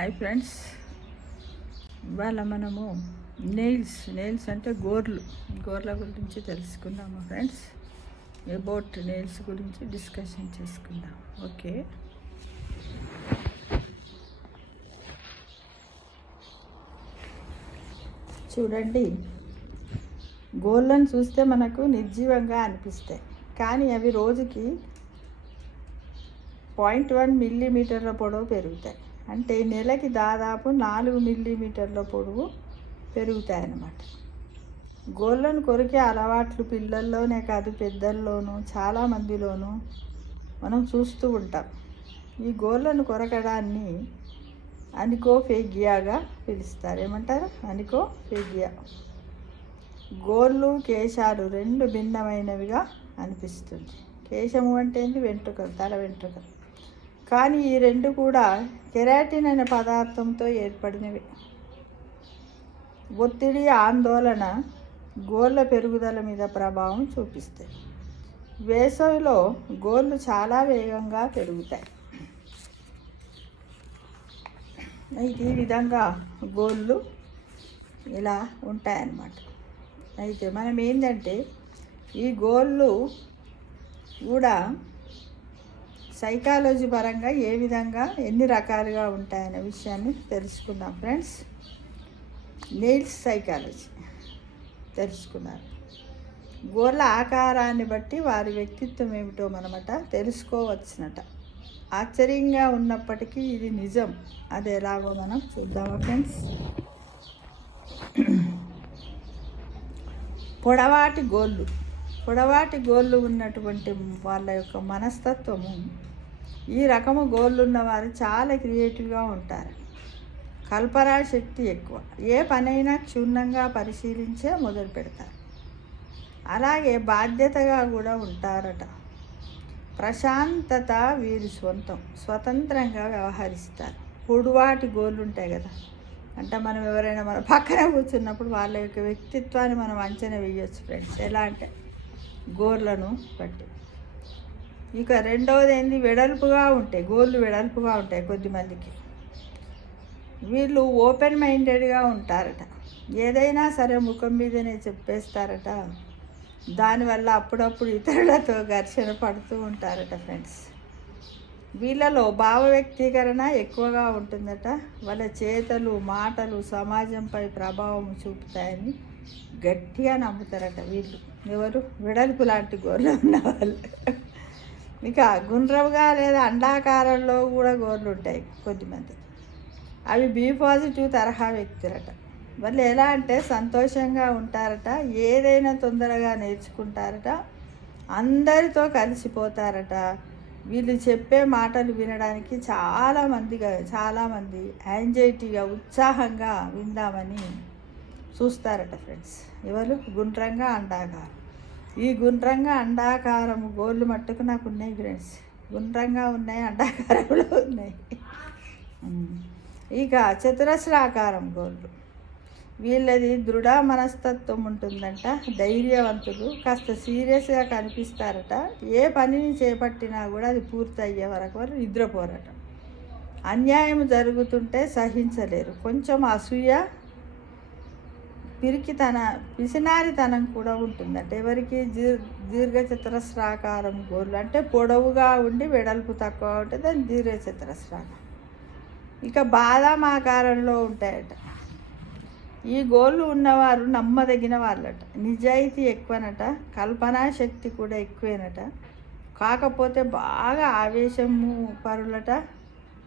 Hi friends, ఇవాళ మనము nails అంటే గోర్ల గురించి తెలుసుకుందాము ఫ్రెండ్స్. అబౌట్ నెయిల్స్ గురించి డిస్కషన్ చేసుకుందాం. ఓకే, చూడండి, గోర్లను చూస్తే మనకు నిర్జీవంగా అనిపిస్తాయి, కానీ అవి రోజుకి 0.1 మిల్లీమీటర్ల పొడవు పెరుగుతాయి. అంటే నెలకి దాదాపు 4 మిల్లీమీటర్ల పొడవు పెరుగుతాయన్నమాట. గోళ్ళను కొరికే అలవాట్లు పిల్లల్లోనే కాదు పెద్దల్లోనూ చాలామందిలోనూ మనం చూస్తూ ఉంటాం. ఈ గోళ్ళను కొరకడాన్ని అనికోఫేగియాగా పిలుస్తారు. ఏమంటారు? అనికోఫేగియా. గోళ్ళు కేశాలు రెండు భిన్నమైనవిగా అనిపిస్తుంది. కేశము అంటే ఏంటి? వెంట్రుకలు, తల వెంట్రుకలు. కానీ ఈ రెండు కూడా కెరాటిన్ అనే పదార్థంతో ఏర్పడినవి. ఒత్తిడి, ఆందోళన గోళ్ళ పెరుగుదల మీద ప్రభావం చూపిస్తాయి. వేసవిలో గోళ్ళు చాలా వేగంగా పెరుగుతాయి. అయితే ఈ విధంగా గోళ్ళు ఇలా ఉంటాయన్నమాట. అయితే మనం ఏంటంటే ఈ గోళ్ళు కూడా సైకాలజీ పరంగా ఏ విధంగా ఎన్ని రకాలుగా ఉంటాయనే విషయాన్ని తెలుసుకుందాం ఫ్రెండ్స్. నెయిల్స్ సైకాలజీ తెలుసుకున్నారు. గోళ్ళ ఆకారాన్ని బట్టి వారి వ్యక్తిత్వం ఏమిటో మనమట తెలుసుకోవచ్చునట. ఆశ్చర్యంగా ఉన్నప్పటికీ ఇది నిజం. అది ఎలాగో మనం చూద్దామా ఫ్రెండ్స్. పొడవాటి గోళ్ళు ఉన్నటువంటి వాళ్ళ యొక్క మనస్తత్వము, ఈ రకము గోళ్ళు ఉన్నవారు చాలా క్రియేటివ్గా ఉంటారు. కల్పనా శక్తి ఎక్కువ. ఏ పనైనా క్షుణ్ణంగా పరిశీలించే మొదలు పెడతారు. అలాగే బాధ్యతగా కూడా ఉంటారట. ప్రశాంతత వీరి స్వతంత్రంగా వ్యవహరిస్తారు. పొడవాటి గోళ్ళు ఉంటాయి కదా, అంటే మనం ఎవరైనా మన పక్కన కూర్చున్నప్పుడు వాళ్ళ యొక్క వ్యక్తిత్వాన్ని మనం అంచనా వేయచ్చు ఫ్రెండ్స్. ఎలా అంటే గోర్లను బట్టి. ఇక రెండవది ఏంది? గోళ్ళు వెడల్పుగా ఉంటాయి కొద్దిమందికి. వీళ్ళు ఓపెన్ మైండెడ్గా ఉంటారట. ఏదైనా సరే ముఖం మీదనే చెప్పేస్తారట. దానివల్ల అప్పుడప్పుడు ఇతరులతో ఘర్షణ పడుతూ ఉంటారట ఫ్రెండ్స్. వీళ్ళలో భావ వ్యక్తీకరణ ఎక్కువగా ఉంటుందట. వాళ్ళ చేతలు, మాటలు సమాజంపై ప్రభావం చూపుతాయని గట్టిగా నమ్ముతారట వీళ్ళు. ఎవరు? వెడల్పు లాంటి గోర్లు ఉన్నవాళ్ళు. ఇక గుండ్రవుగా లేదా అండాకారంలో కూడా గోర్లు ఉంటాయి కొద్దిమంది. అవి బి పాజిటివ్ తరహా వ్యక్తులట. వాళ్ళు ఎలా అంటే సంతోషంగా ఉంటారట, ఏదైనా తొందరగా నేర్చుకుంటారట, అందరితో కలిసిపోతారట. వీళ్ళు చెప్పే మాటలు వినడానికి చాలామంది యాంగ్జైటీగా, ఉత్సాహంగా విందామని చూస్తారట ఫ్రెండ్స్. ఎవరు? గుండ్రంగా అండాకారం. ఈ గుండ్రంగా అండాకారము గోళ్ళు మట్టుకు నాకు ఉన్నాయి ఫ్రెండ్స్. గుండ్రంగా ఉన్నాయి, అండాకారంలో ఉన్నాయి. ఇక చతురస్రాకారం గోళ్ళు. వీళ్ళది దృఢ మనస్తత్వం ఉంటుందంట. ధైర్యవంతులు, కాస్త సీరియస్గా కనిపిస్తారట. ఏ పనిని చేపట్టినా కూడా అది పూర్తి అయ్యే వరకు నిద్రపోరట. అన్యాయం జరుగుతుంటే సహించలేరు. కొంచెం అసూయ, పిసినారితనం కూడా ఉంటుందంట. ఎవరికి? దీర్ఘ చతురస్రాకారం గోళ్ళు. అంటే పొడవుగా ఉండి వెడల్పు తక్కువ ఉంటుంది, దాని దీర్ఘ చతురస్రాకారం. ఇక బాదాం ఆకారంలో ఉంటాయట. ఈ గోళ్ళు ఉన్నవారు నమ్మదగిన వాళ్ళట. నిజాయితీ ఎక్కువనట. కల్పనా శక్తి కూడా ఎక్కువేనట. కాకపోతే బాగా ఆవేశము పరులట,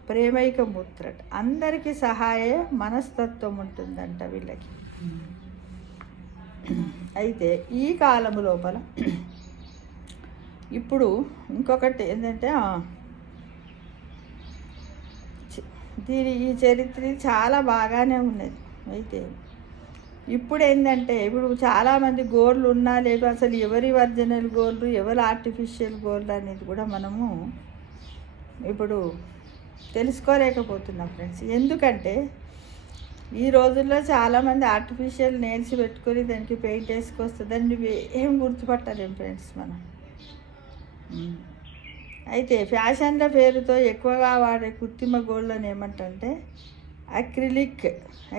ప్రేమైక మూత్రట. అందరికీ సహాయ మనస్తత్వం ఉంటుందంట వీళ్ళకి. అయితే ఈ కాలము లోపల ఇప్పుడు ఇంకొకటి ఏంటంటే ఈ చరిత్ర చాలా బాగానే ఉన్నది. అయితే ఇప్పుడు ఏంటంటే చాలామంది గోర్లు ఉన్నా లేవు, అసలు ఎవరి ఒరిజినల్ గోర్లు, ఎవరు ఆర్టిఫిషియల్ గోర్లు అనేది కూడా మనము ఇప్పుడు తెలుసుకోలేకపోతున్నాం ఫ్రెండ్స్. ఎందుకంటే ఈ రోజుల్లో చాలామంది ఆర్టిఫిషియల్ నెయిల్స్ పెట్టుకొని దానికి పెయింట్ వేసుకొస్తే దాన్ని ఏం గుర్తుపట్టలేం ఫ్రెండ్స్ మనం. అయితే ఫ్యాషన్ల పేరుతో ఎక్కువగా వాడే కృత్రిమ గోళ్ళని ఏమంటే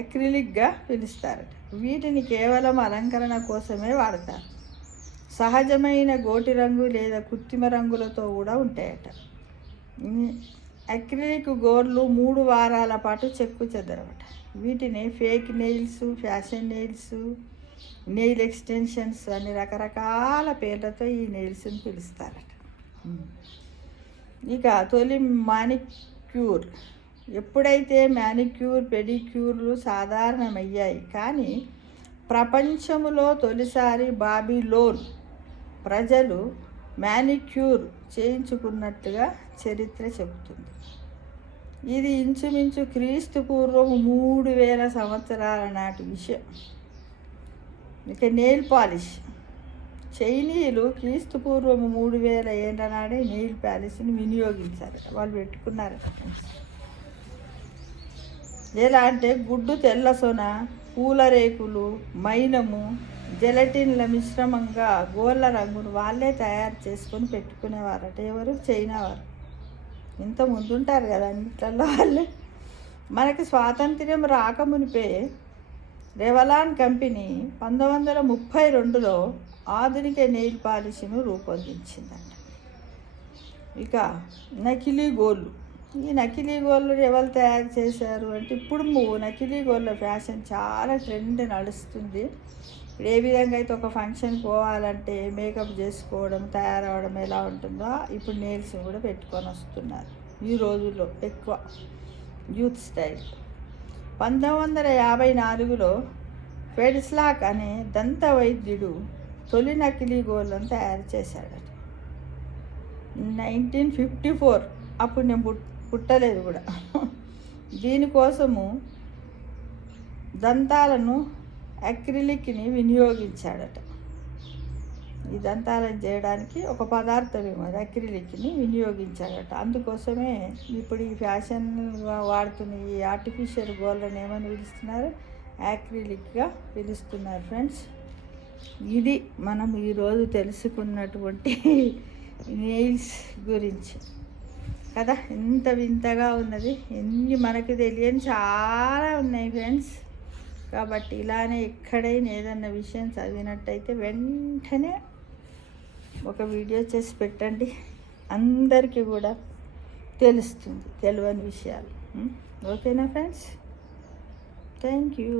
అక్రిలిక్గా పిలుస్తారట. వీటిని కేవలం అలంకరణ కోసమే వాడతారు. సహజమైన గోటి రంగు లేదా కృత్రిమ రంగులతో కూడా ఉంటాయట. అక్రిలిక్ గోర్లు 3 వారాల పాటు చెక్కు చెదరవట. వీటిని fake nails, fashion nails, nail extensions అని రకరకాల పేర్లతో ఈ నెయిల్స్ని పిలుస్తారట. ఇక తొలి మానిక్యూర్. ఎప్పుడైతే మ్యానిక్యూర్, పెడిక్యూర్లు సాధారణమయ్యాయి, కానీ ప్రపంచంలో తొలిసారి బాబిలోన్ ప్రజలు మ్యానిక్యూర్ చేయించుకున్నట్టుగా చరిత్ర చెబుతుంది. ఇది ఇంచుమించు క్రీస్తు పూర్వం 3000 సంవత్సరాల నాటి విషయం. ఇక నెయిల్ పాలిష్. చైనీయులు క్రీస్తు పూర్వం 3000 ఏళ్ళ నాడే నెయిల్ పాలిష్ని వినియోగించారు. వాళ్ళు పెట్టుకున్నారట. ఎలా అంటే గుడ్డు తెల్ల సొన, పూల రేకులు, మైనము, జెలటిన్ల మిశ్రమంగా గోళ్ళ రంగును వాళ్ళే తయారు చేసుకొని పెట్టుకునేవారట. ఎవరు? చైనా వారు. ఇంత ముందుంటారు కదా అన్నిట్లలో వాళ్ళే. మనకి స్వాతంత్ర్యం రాకమునిపే రెవలాన్ కంపెనీ 1932లో ఆధునిక నెయిల్ పాలిష్ను రూపొందించిందంట. ఇక నకిలీ గోళ్ళు. ఈ నకిలీ గోళ్ళు ఎవరు తయారు చేశారు అంటే, ఇప్పుడు నకిలీ గోళ్ళ ఫ్యాషన్ చాలా ట్రెండ్ నడుస్తుంది. ఇప్పుడు ఏ విధంగా అయితే ఒక ఫంక్షన్ పోవాలంటే మేకప్ చేసుకోవడం, తయారవడం ఎలా ఉంటుందో ఇప్పుడు నెయిల్స్ కూడా పెట్టుకొని వస్తున్నారు ఈ రోజుల్లో ఎక్కువ యూత్ స్టైల్. 1954లో ఫెడ్స్లాక్ అనే దంత వైద్యుడు తొలి నకిలీ గోళ్ళను తయారు చేశాడట. 1954 అప్పుడు నేను పుట్టలేదు కూడా. దీనికోసము దంతాలను అక్రిలిక్ని వినియోగించాడట. ఈ దంతాలను చేయడానికి ఒక పదార్థం ఏమో అక్రిలిక్ని వినియోగించాడట. అందుకోసమే ఇప్పుడు ఈ ఫ్యాషన్ వాడుతున్న ఈ ఆర్టిఫిషియల్ గోళ్ళని ఏమని పిలుస్తున్నారు? యాక్రిలిక్గా పిలుస్తున్నారు ఫ్రెండ్స్. ఇది మనం ఈరోజు తెలుసుకున్నటువంటి నెయిల్స్ గురించి కదా. ఎంత వింతగా ఉన్నది, ఎన్ని మనకు తెలియని చాలా ఉన్నాయి ఫ్రెండ్స్. కాబట్టి ఇలానే ఎక్కడైనా ఏదన్నా విషయం చదివినట్టయితే వెంటనే ఒక వీడియో చేసి పెట్టండి, అందరికీ కూడా తెలుస్తుంది తెలియని విషయాలు. ఓకేనా ఫ్రెండ్స్? Thank you.